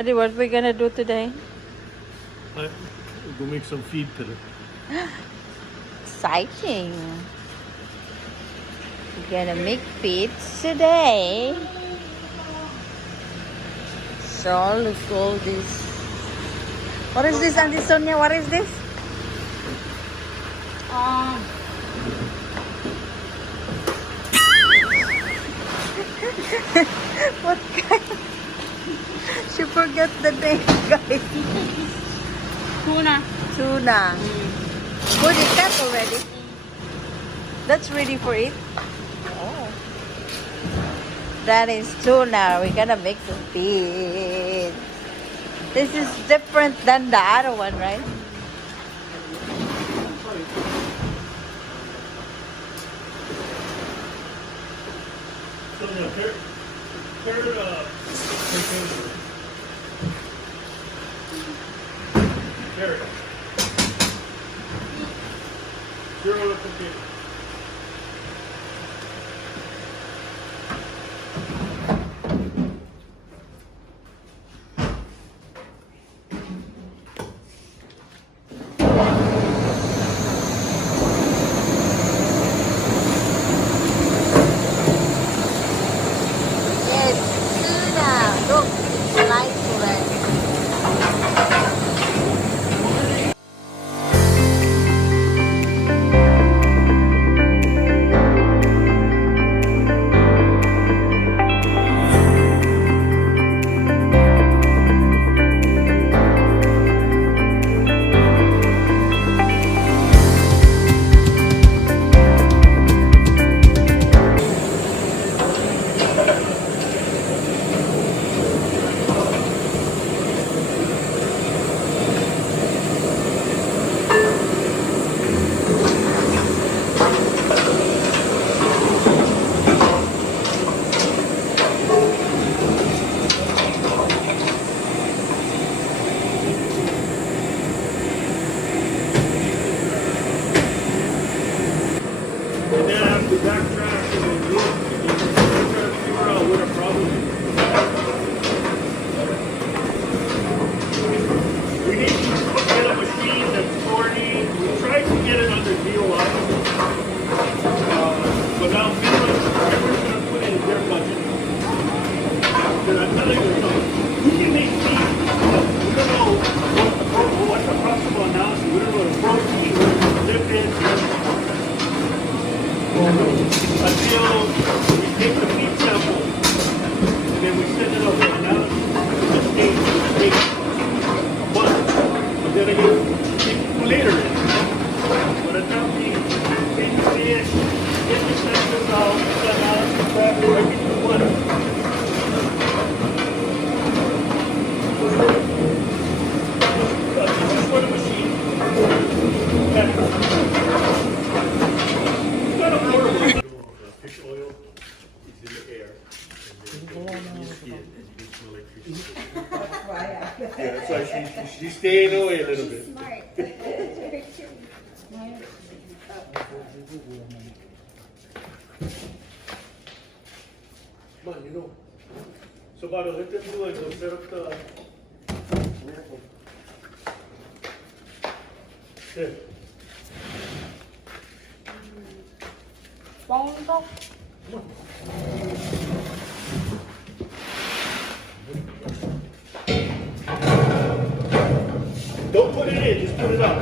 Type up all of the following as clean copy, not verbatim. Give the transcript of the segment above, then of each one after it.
Adi, what we gonna do today? We'll go make some feed today. Exciting. We're gonna make feeds today. So look all this. What is this, Auntie Sonia? What is this? What kind? She forgot the name, guys. Tuna. Tuna. Good, is that already? That's ready for it? Oh. That is tuna. We're gonna make some feed. This is different than the other one, right? Carrot. Zero to potato. Yes, tuna. Look, it's nice already. And then I have to backtrack and then look and then try to figure out what our problem is. We need to get a machine that's 40. We tried to get it under DOI. But now everyone's going to put in their budget. Because I'm telling you, we can make feed. We don't know what the possible analysis. We don't know the protein, lipids, until we take the feed sample and then we send it over analysis to the state to take a month. Then again, later. But it's not the same thing. Get the samples out, the analysis back, or get the money. Just for the machine. Fish oil is in the air, and then you skin and you can smell like fish. Yeah, that's why she's staying away a little bit. Come on, you know. So, Bado, let them do it. They'll set up the. Here. Don't put it in, just put it up.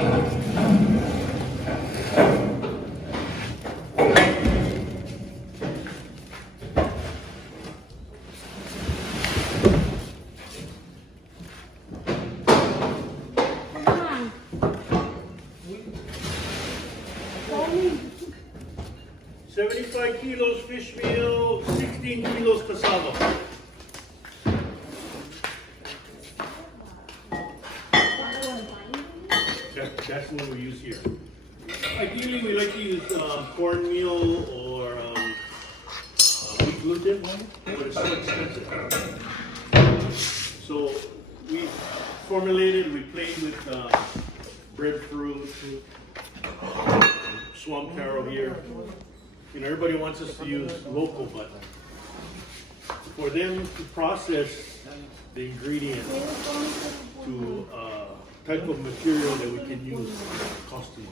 $75 kilos fish meal, 16 kilos cassava. That's what we use here. Ideally, we like to use cornmeal or wheat gluten, but it's so expensive. So we formulated, we played with breadfruit, swamp taro here. You know, everybody wants us to use local, but for them to process the ingredients, type of material that we can use cost too much.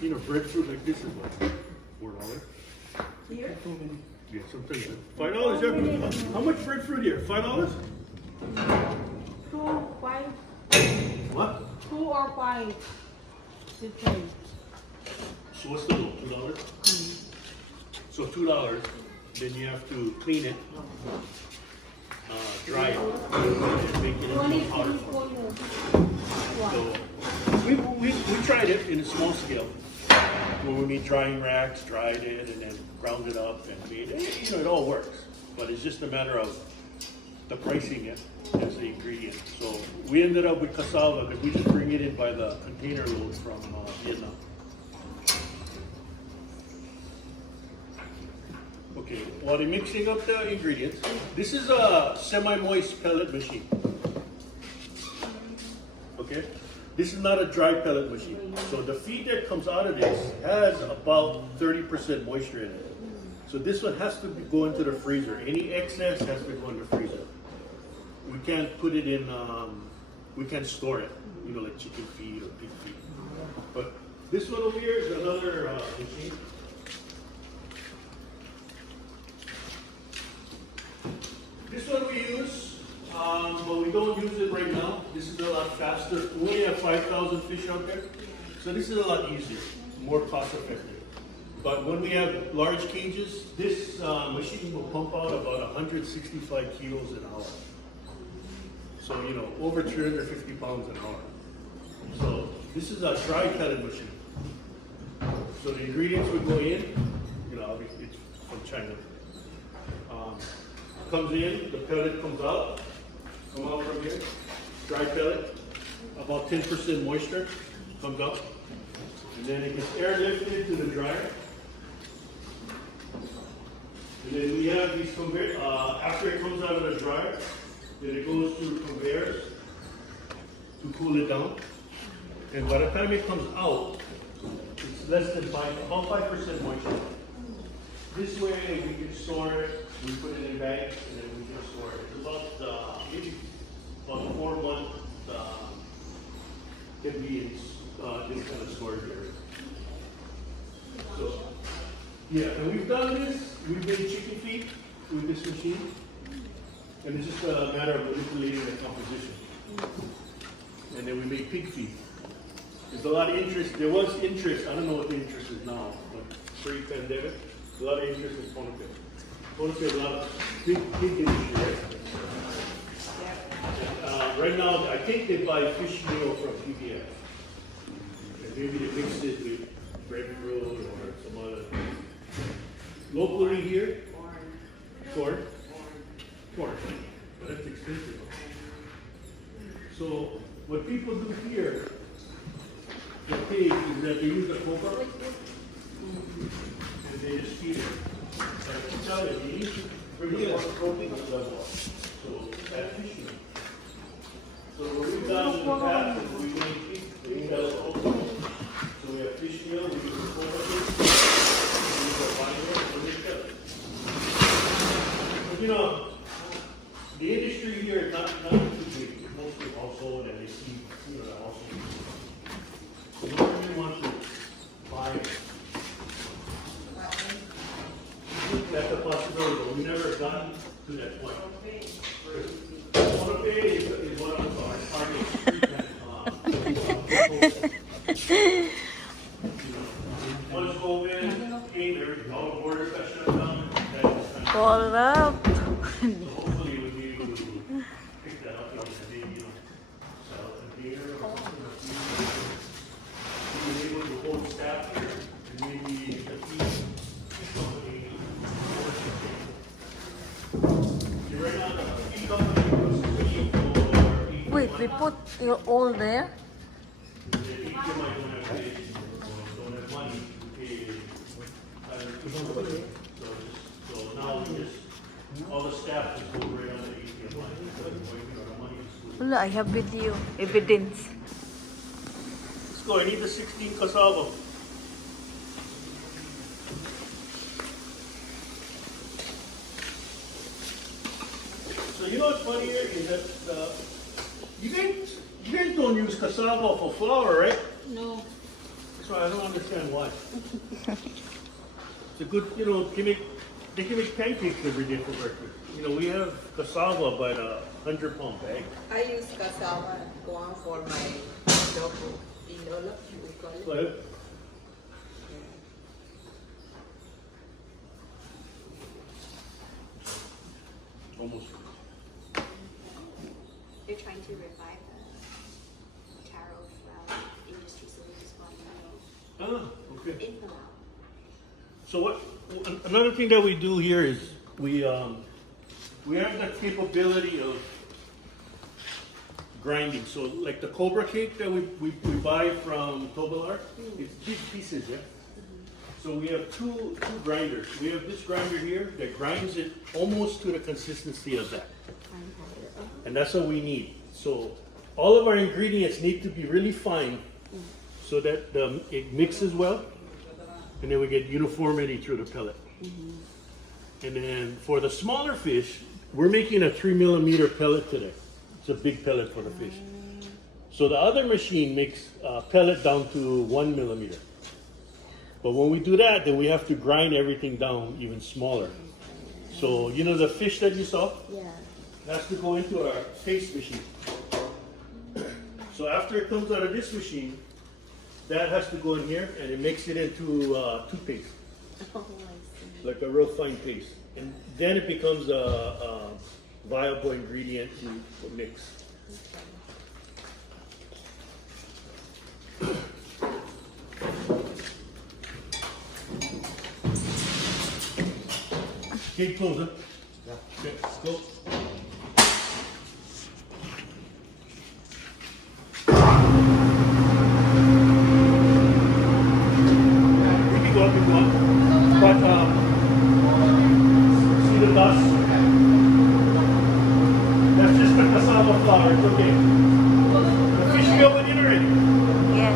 You know, breadfruit like this is what, $4? Here? Yeah, sometimes $5. Yeah. How much breadfruit here? $5? 2, 5. What? 2 or 5. Depends. So what's the low? $2? So $2. Then you have to clean it, dry it, and make it into a powder form. So we tried it in a small scale, where we made drying racks, dried it, and then ground it up and made it. You know, it all works, but it's just a matter of the pricing it as the ingredient. So we ended up with cassava, because we just bring it in by the container load from Vietnam. Okay, while they're mixing up the ingredients, this is a semi-moist pellet machine. Okay, this is not a dry pellet machine. So the feed that comes out of this has about 30% moisture in it. So this one has to go into the freezer. Any excess has to go in the freezer. We can't put it in, we can't store it, you know, like chicken feed or pig feed. But this one over here is another machine. This one we use, but we don't use it right now. This is a lot faster. We only have 5,000 fish out there, so this is a lot easier, more cost effective. But when we have large cages, this machine will pump out about 165 kilos an hour. So, you know, over 350 pounds an hour. So this is a dry pellet machine. So the ingredients would go in, you know, obviously it's from China. Comes in, the pellet comes out from here, dry pellet, about 10% moisture comes up, and then it gets airlifted to the dryer. And then we have these conveyors, after it comes out of the dryer, then it goes to conveyors to cool it down. And by the time it comes out, it's less than about 5% moisture. This way we can store it, we put it in bags, and then we can store it. It's about maybe about 4 months can be in this kind of storage area. So yeah, and we've done this. We've made chicken feed with this machine, and it's just a matter of manipulating the composition. And then we make pig feed. There's a lot of interest. There was interest. I don't know what the interest is now, but pre-pandemic. A lot of interest in Pidb. Pidb is a lot of big industry, right? Right now, I think they buy fish meal from Pidb. And maybe they mix it with breadfruit or some other. Locally here, corn. But that's expensive. So what people do here, the pig, is that they use a cooker. And they just feed it. And I tell you, you need to bring more protein to the level. So that's fish meal. So what we've done in the past is we made pig, we got it all. So we have fish meal, we use a cooker, we use a vinegar, and we kill it. But you know, the industry here is not too big. It's mostly household and they see, you know, the household. So we don't really want to buy it. That's a possibility, but we've never gotten to that point. Pidb is one of our target once COVID came, all the borders got shut down. Hold up. So hopefully we'll be able to pick that up and maybe, sell it here or something. We'll be able to hold staff here and maybe a team company. Right now, the feed company was switching to Wait, we put it all there? the feed company don't have money to pay. So now we just, all the staff just go right on the ATM line. The money is good. Wala, I have video, evidence. Let's go, I need the 16 cassava. So you know what's funny here is that you guys don't don't use cassava for flour, right? No. That's why I don't understand why. It's a good, they can make pancakes every day for breakfast. We have cassava by the 100-pound bag. I use cassava one for my tofu. Inola, we call it. Go ahead. Almost. They're trying to revive the taro flour industry, so they just want Okay. in Palau. So another thing that we do here is we have the capability of grinding. So like the Cobra cake that we buy from Tobalar, it's big pieces, yeah? So we have two grinders. We have this grinder here that grinds it almost to the consistency of that. And that's what we need. So all of our ingredients need to be really fine so that it mixes well. And then we get uniformity through the pellet. And then for the smaller fish, we're making a 3 mm pellet today. It's a big pellet for the fish. So the other machine makes pellet down to 1 mm. But when we do that, then we have to grind everything down even smaller. So the fish that you saw? Yeah. Has to go into our paste machine. So after it comes out of this machine, that has to go in here and it makes it into toothpaste. Like a real fine paste. And then it becomes a viable ingredient to mix. Gate closer. Yeah. Okay, let's go. But see the dust? That's just the cassava flour, it's okay. The fish go in already. Yes.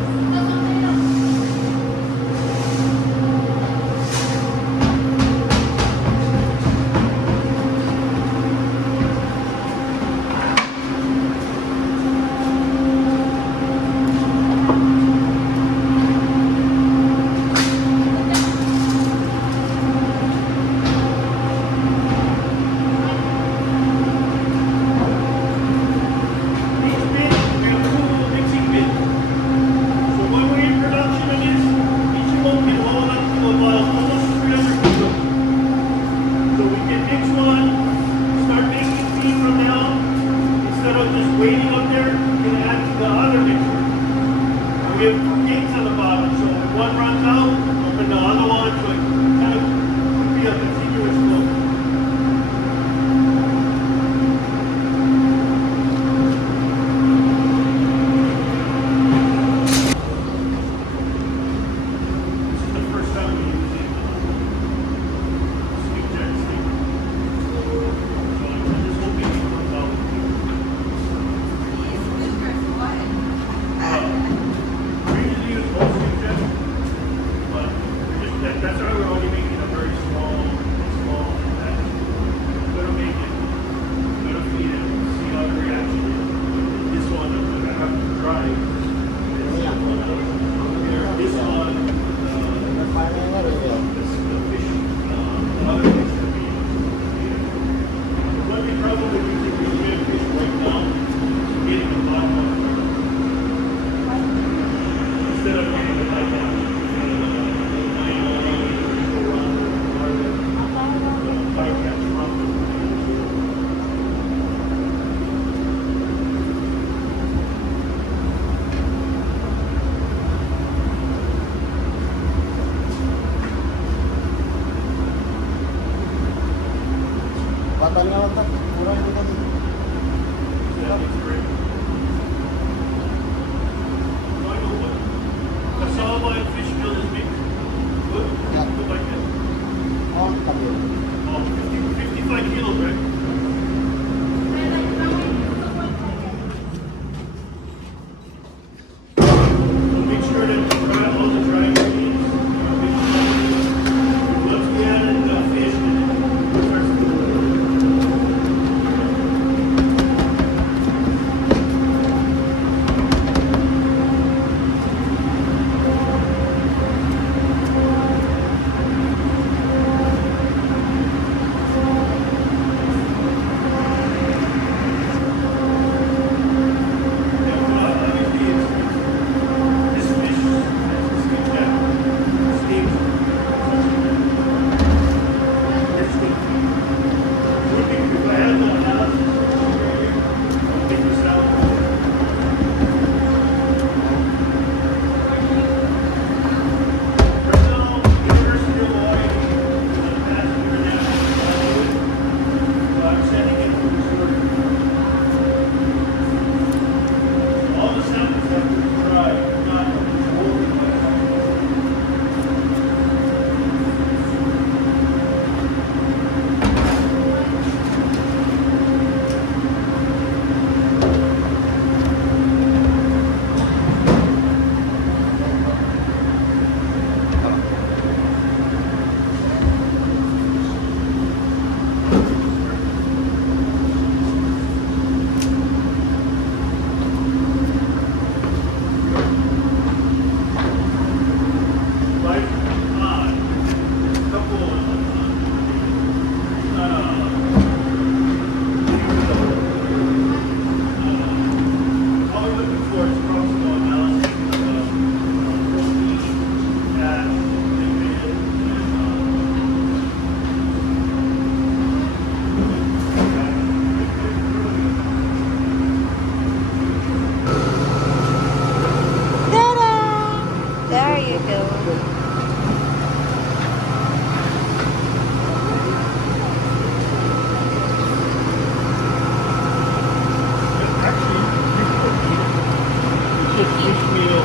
fish meal,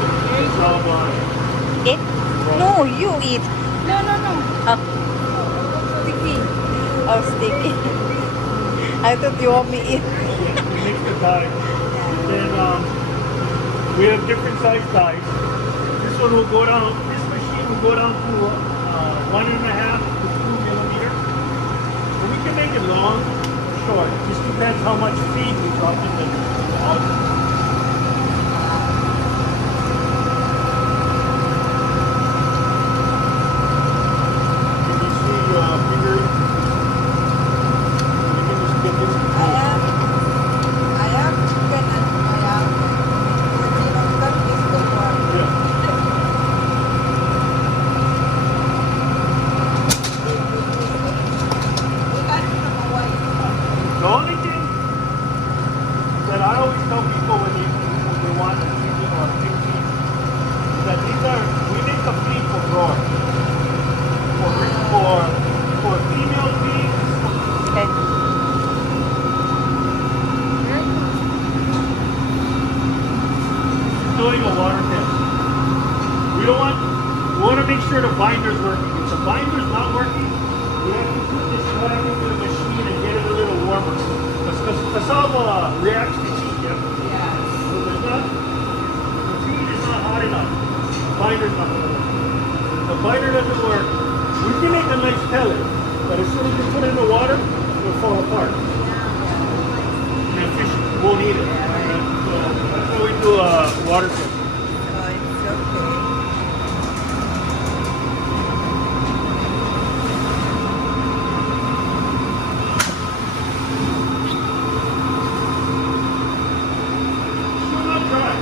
saba. Eat? No, you eat. No, no, no. Oh, Sticky. oh sticky. I thought you want me eat. Yeah, we mix the dyes. Then we have different size dyes. This one will go down, this machine will go down to 1.5 to 2 millimeters. And we can make it long or short. It just depends how much feed we drop in the water. Can you see your finger? You can just get this. I have chicken and I have that is the one. Yeah. The only thing that I always tell people when they want a chicken or a big feed is that we make a feed for growers. For female feeds, Okay. doing a water test. We want to make sure the binder's working. If the binder's not working, we have to put this back into the machine and get it a little warmer. Because cassava reacts to heat, yeah? So there's not, the feed is not hot enough. The binder's not going to work. If the binder doesn't work, we can make a nice pellet, but as soon as you put it in the water, it'll fall apart. And fish won't eat it. So that's why we do a water test. Oh, it's okay. Still not dry.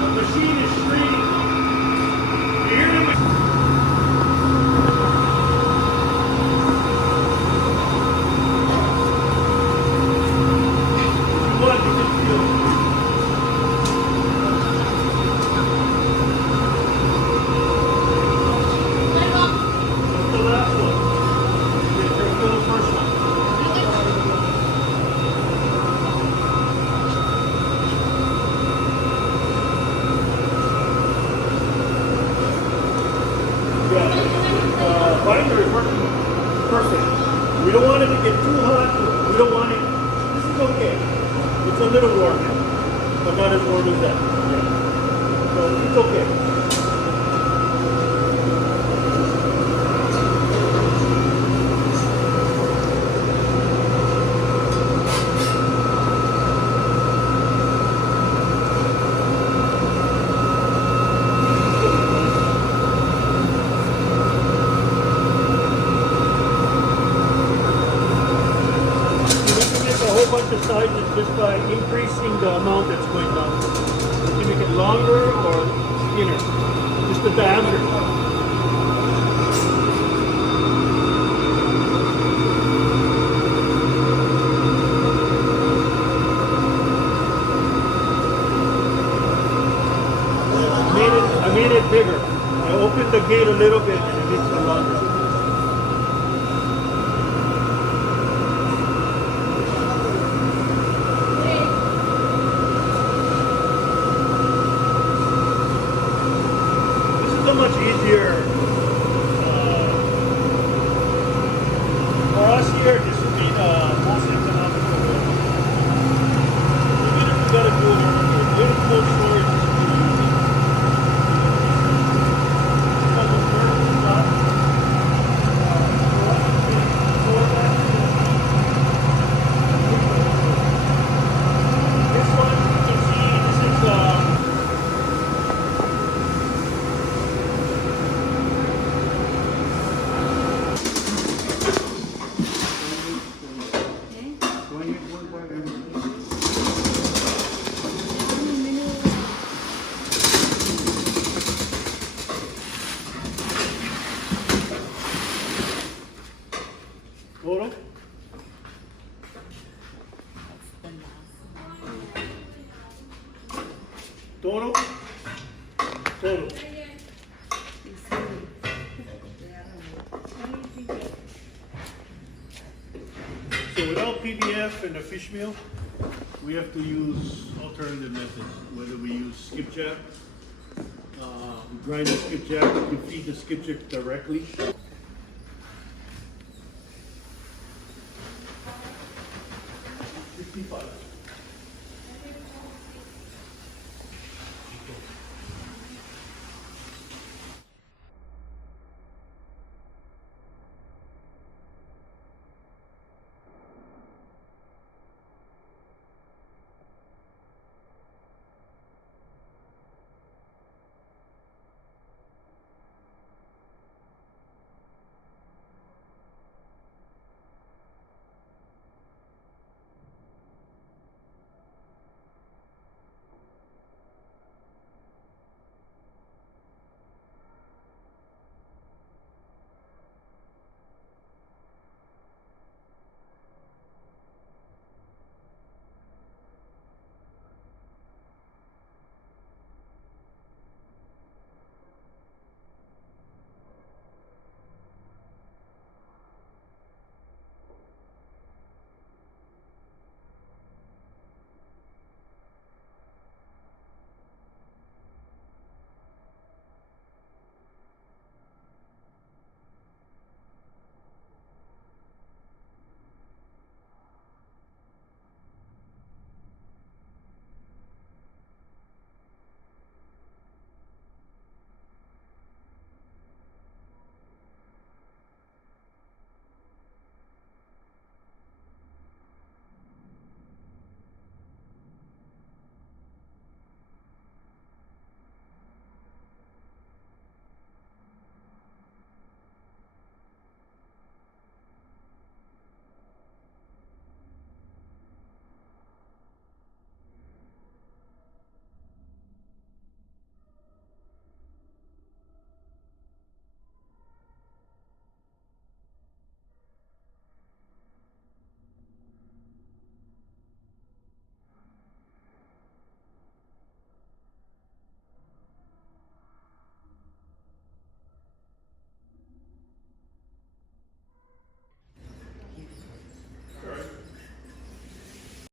The machine is screaming. You hear the machine? What? You can feel it. That's the last one. Okay, here we go, the first one. Yeah, binder is working perfect. We don't want it to get too hot. We don't want it. This is okay. It's a little warm now, but not as warm as that. Yeah. So it's okay. You can make a whole bunch of sizes just by increasing the amount that's going down. You can make it longer or thinner. Just the diameter. I made it bigger. I opened the gate a little bit and it makes it longer. This is a much easier for us here. This would be the most economical way. Even if we gotta do it in little cold storage, this would be easy. Because of where we got, for us to store that. This one you can see. This is Toro. Toro. Toro. So without PBF and the fish meal, we have to use alternative methods, whether we use skipjack, we grind the skipjack, we feed the skipjack directly. 55.